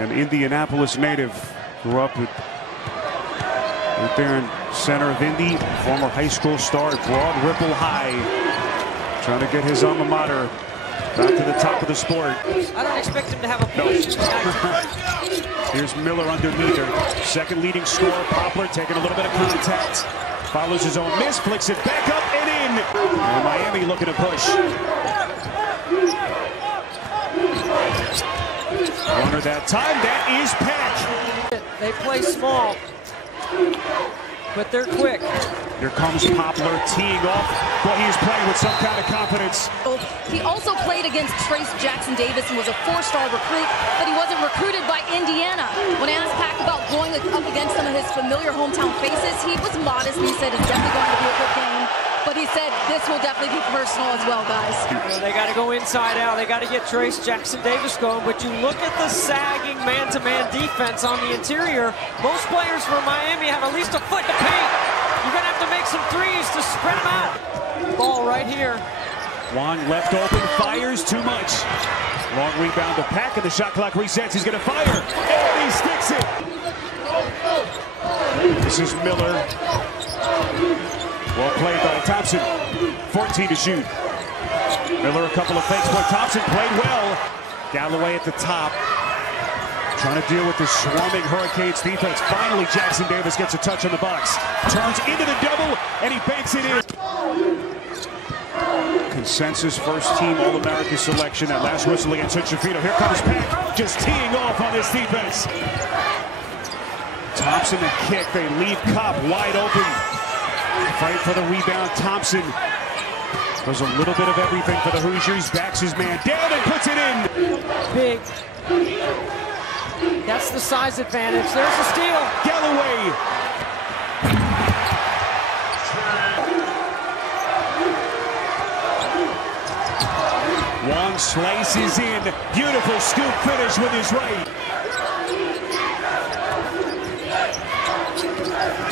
An Indianapolis native, grew up right there in center of Indy, former high school star at Broad Ripple High, trying to get his alma mater back to the top of the sport. I don't expect him to have a push. Here's Miller underneath her. Second leading scorer, Poplar taking a little bit of contact. Follows his own miss, flicks it back up and in. And Miami looking to push. Runner that time, that is Peck. They play small, but they're quick. Here comes Poplar teeing off. Well, he is playing with some kind of confidence. He also played against Trace Jackson Davis and was a four-star recruit, but he wasn't recruited by Indiana. When asked Pack about going up against some of his familiar hometown faces, he was modest and he said it's definitely going to be a good game. But he said this will definitely be personal as well, guys. Well, they got to go inside out. They got to get Trace Jackson Davis going. But you look at the sagging man-to-man defense on the interior. Most players for Miami have at least a foot to paint. You're going to have to make some threes to spread them out. Ball right here. Wong left open, fires too much. Long rebound to Pack, and the shot clock resets. He's going to fire, and he sticks it. This is Miller. Well played by Thompson. 14 to shoot. Miller a couple of fakes, but Thompson played well. Galloway at the top, trying to deal with the swarming Hurricanes defense. Finally, Jackson Davis gets a touch on the box. Turns into the double, and he banks it in. Consensus first-team All-America selection. That last whistle against Hoosiers. Here comes Peck, just teeing off on this defense. Thompson the kick. They leave Kopp wide open. Fight for the rebound. Thompson does a little bit of everything for the Hoosiers. Backs his man down and puts it in. Big. That's the size advantage. There's the steal. Galloway. Wong slices in. Beautiful scoop finish with his right.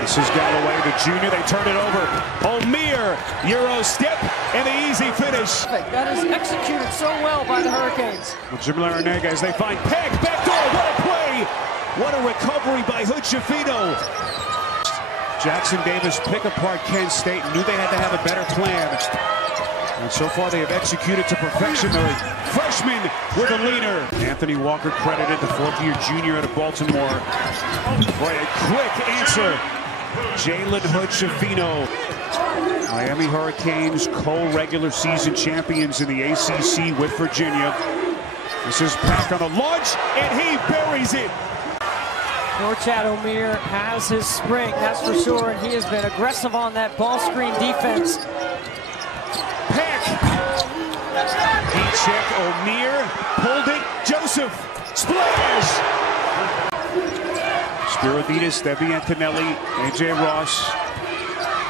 This is Galloway, the junior. They turn it over. O'Meara, Euro step, and the easy finish. That is executed so well by the Hurricanes. Well, Jim Larinaga as they find Peck. Backdoor, what a play! What a recovery by Hood-Schifino. Jackson Davis pick apart Kent State. Knew they had to have a better plan. And so far they have executed to perfection. The freshman with a leader. Anthony Walker credited, the fourth-year junior out of Baltimore. Boy, a quick answer. Jalen Hood-Schifino. Miami Hurricanes co-regular season champions in the ACC with Virginia. This is Pack on the launch, and he buries it. Norchad O'Meara has his spring, that's for sure, and he has been aggressive on that ball screen defense. Peck. Heat check, O'Meara pulled it. Joseph, splash. Spiriditas, Debbie Antonelli, AJ Ross,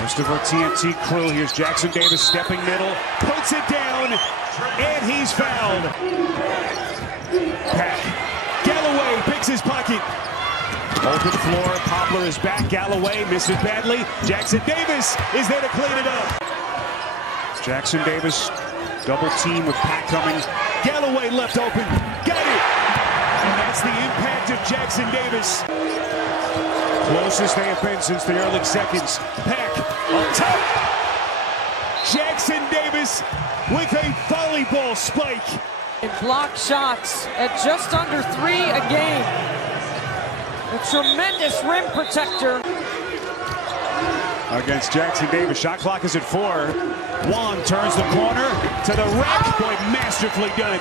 rest of our TNT crew. Here's Jackson Davis stepping middle, puts it down, and he's fouled. Pack. Galloway picks his pocket. Open floor, Poplar is back. Galloway misses badly. Jackson Davis is there to clean it up. Jackson Davis, double team with Pack coming. Galloway left open, got it! And that's the impact of Jackson Davis. Closest they have been since the early seconds. Pack on top. Jackson Davis with a volleyball spike. And block shots at just under 3 a game. A tremendous rim protector. Against Jackson Davis, shot clock is at 4. Wong turns the corner to the rack. Boy, masterfully done.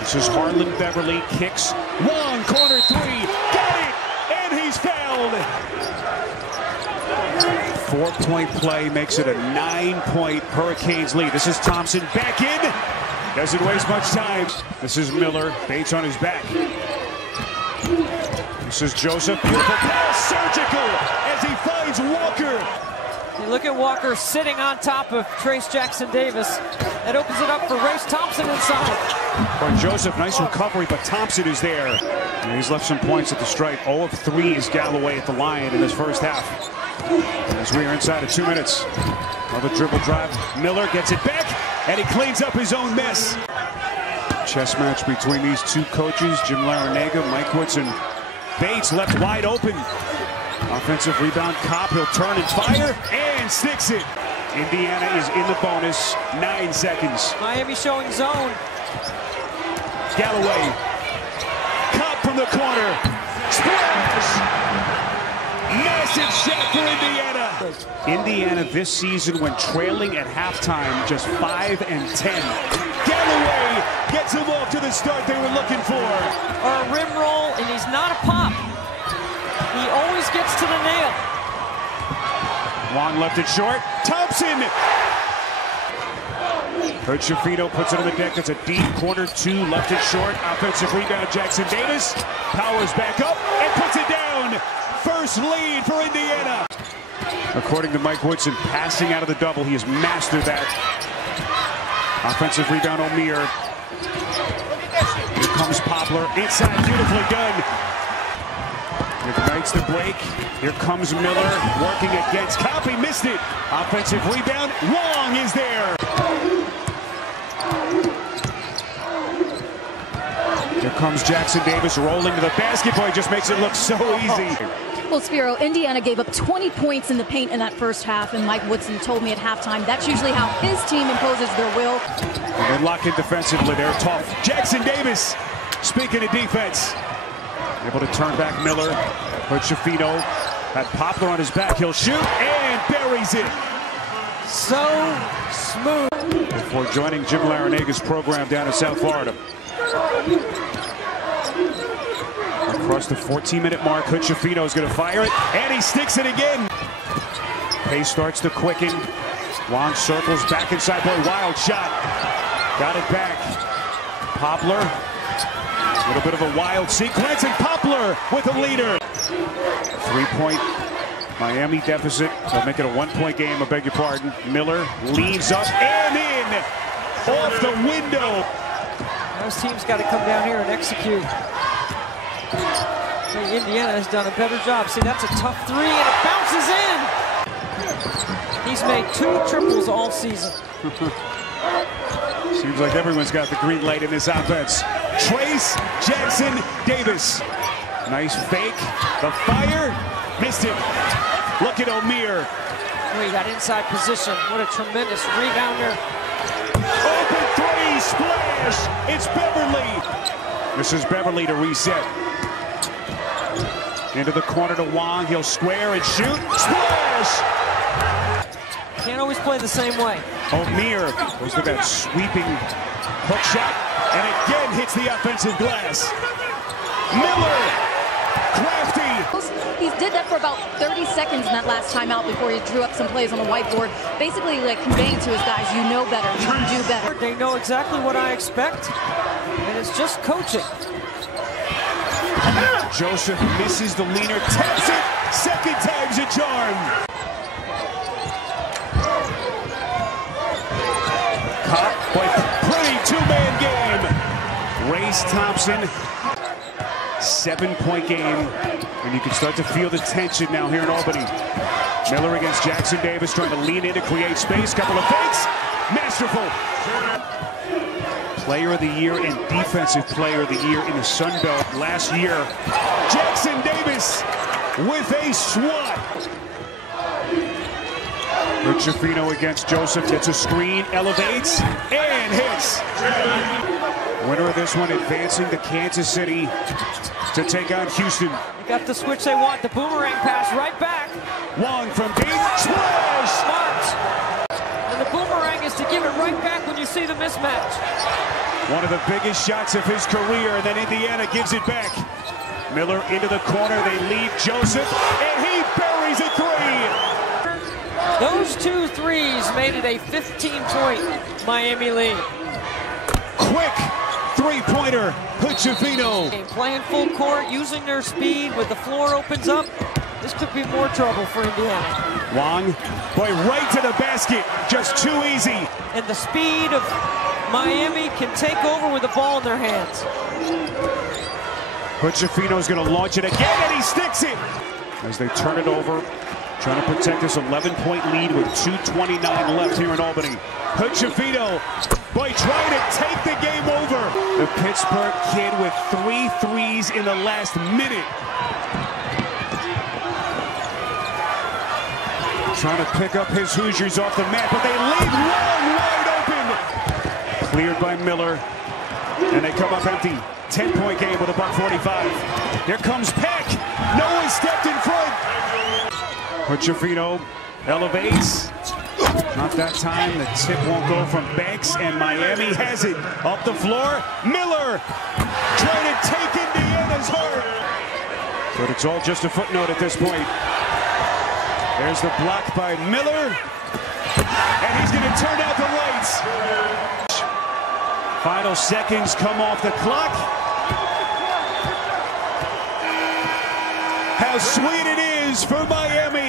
This is Harlan Beverly, kicks. Wong, corner 3, got it, and he's fouled. 4-point play makes it a 9-point Hurricanes lead. This is Thompson back in, doesn't waste much time. This is Miller, Bates on his back. This is Joseph, beautiful pass, surgical, as he finds Walker. You look at Walker sitting on top of Trace Jackson Davis. That opens it up for Race Thompson inside. For Joseph, nice recovery, but Thompson is there. And he's left some points at the stripe. 0 of 3 is Galloway at the line in this first half. As we are inside of 2 minutes. Another dribble drive. Miller gets it back, and he cleans up his own mess. Chess match between these two coaches, Jim Larrañaga, Mike Woodson. Bates left wide open. Offensive rebound, Kopp, he'll turn and fire, and sticks it. Indiana is in the bonus, 9 seconds. Miami showing zone. Galloway, Kopp from the corner, splash! Massive shot for Indiana. Indiana this season when trailing at halftime, just 5 and 10. Galloway gets them off to the start they were looking for. Or a rim roll, and he's not a pop. He always gets to the nail. Wong left it short. Thompson. Hood puts it on the deck. It's a deep corner 2, left it short. Offensive rebound, Jackson Davis. Powers back up and puts it down. First lead for Indiana. According to Mike Woodson, passing out of the double, he has mastered that. Offensive rebound, O'Meara. Here comes Poplar. Inside, beautifully done. Ignites the break. Here comes Miller working against Kopp. He missed it. Offensive rebound. Wong is there. Here comes Jackson Davis rolling to the basket. Boy, just makes it look so easy. Well, Spiro, Indiana gave up 20 points in the paint in that first half, and Mike Woodson told me at halftime that's usually how his team imposes their will. And they lock in defensively. They're tough. Jackson Davis, speaking of defense, able to turn back Miller. Hood had Poplar on his back. He'll shoot and buries it. So smooth. Before joining Jim Larrañaga's program down in South Florida. Across the 14-minute mark, Hood is going to fire it, and he sticks it again. Pace starts to quicken. Wong circles back inside. Boy, wild shot. Got it back. Poplar. A little bit of a wild sequence, and Poplar with the leader. 3-point Miami deficit. They'll make it a 1-point game, I beg your pardon. Miller leads up and in. Off the window. Those teams got to come down here and execute. Indiana has done a better job. See, that's a tough 3, and it bounces in. He's made 2 triples all season. Seems like everyone's got the green light in this offense. Trace Jackson Davis. Nice fake. The fire. Missed it. Look at O'Meara. Oh, he got inside position. What a tremendous rebounder. Open 3. Splash. It's Beverly. This is Beverly to reset. Into the corner to Wong. He'll square and shoot. Splash! Can't always play the same way. O'Meara goes to that sweeping hook shot, and again hits the offensive glass. Miller, crafty. He did that for about 30 seconds in that last timeout before he drew up some plays on the whiteboard, basically like conveying to his guys, you know better, you can do better. They know exactly what I expect, and it's just coaching. Joseph misses the leaner, taps it, second time's a charm. Kopp, boy, pretty 2-man game. Race Thompson, 7-point game, and you can start to feel the tension now here in Albany. Miller against Jackson Davis, trying to lean in to create space, couple of fakes, masterful. Player of the Year and Defensive Player of the Year in the Sun Belt last year. Jackson Davis with a swat. Hood against Joseph, gets a screen, elevates, and hits. Winner of this one advancing to Kansas City to take on Houston. They got the switch they want, the boomerang pass right back. Wong from deep, splash! Smart. And the boomerang is to give it right back when you see the mismatch. One of the biggest shots of his career, and then Indiana gives it back. Miller into the corner, they lead Joseph, and he buries a 3. Those 2 threes made it a 15-point Miami lead. Quick 3-pointer, Hood. Playing full court, using their speed, with the floor opens up. This could be more trouble for Indiana. Wong, boy, right to the basket, just too easy. And the speed of Miami can take over with the ball in their hands. Hood is going to launch it again, and he sticks it. As they turn it over, Trying to protect this 11-point lead with 2:29 left here in Albany. Hoodier, boy, trying to take the game over. The Pittsburgh kid with 3 threes in the last minute. Trying to pick up his Hoosiers off the mat, but they leave long, wide open. Cleared by Miller, and they come up empty. 10-point game with $1:45. Here comes Peck. No one stepped in front. Hoodier elevates. Not that time. The tip won't go from Banks, and Miami has it. Up the floor. Miller trying to take Indiana's heart. But it's all just a footnote at this point. There's the block by Miller. And he's going to turn out the lights. Final seconds come off the clock. How sweet it is for Miami.